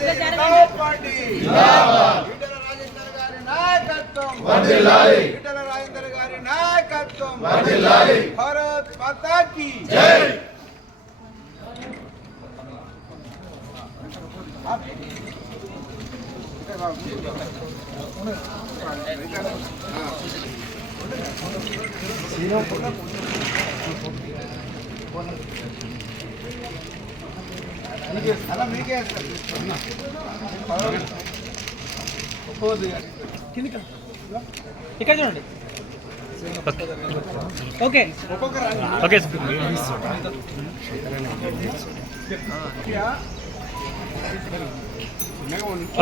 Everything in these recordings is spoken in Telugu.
భారతీయ జనతా పార్టీ జిందాబాద్ ఈటల రాజేందర్ గారి నాయకత్వం వర్ధిల్లాలి ఈటల రాజేందర్ గారి నాయకత్వం వర్ధిల్లాలి భారత్ మాతా కీ జై ఇక్కడ చూడండి. ఓకే ఓకే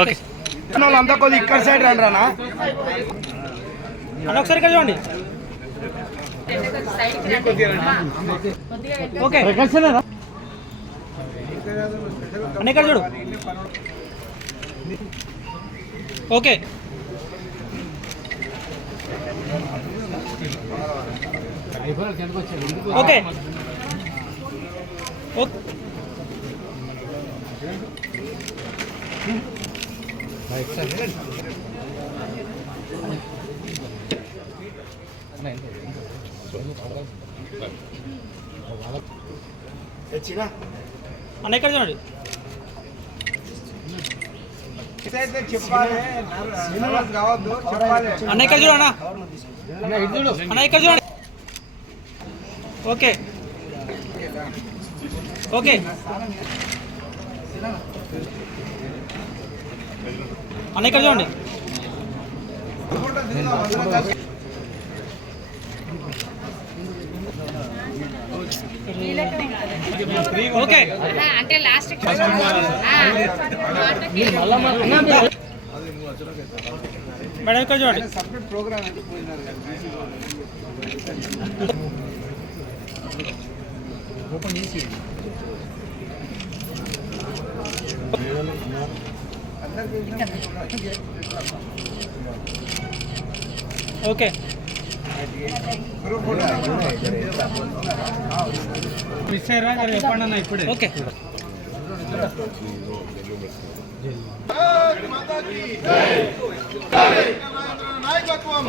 ఓకే అంతా కొద్ది ఇక్కడ సైడ్ రండి రానా అన్న ఒకసారి ఇక్కడ చూడండి. ఓకే అన్న ఇక్కడ చూడు. ఓకే ఓకే అన్న ఇక్కడ చూడండి. అన్న ఇక్కడ చూడు. అన్న ఇక్కడ చూడండి. ఓకే ఓకే అన్న ఇక్కడ చూడండి. ఓకే అంటే లాస్ట్ మేడం ఇక్కడ చూడండి. ఓకే మిస్ అయ్యారా చెప్పండి అన్న ఇప్పుడే. ఓకే నాయకత్వం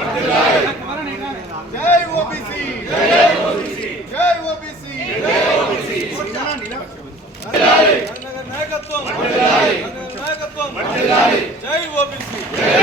జై ఓబీసీ జై ఓబీసీ నాయకత్వం నాయకత్వం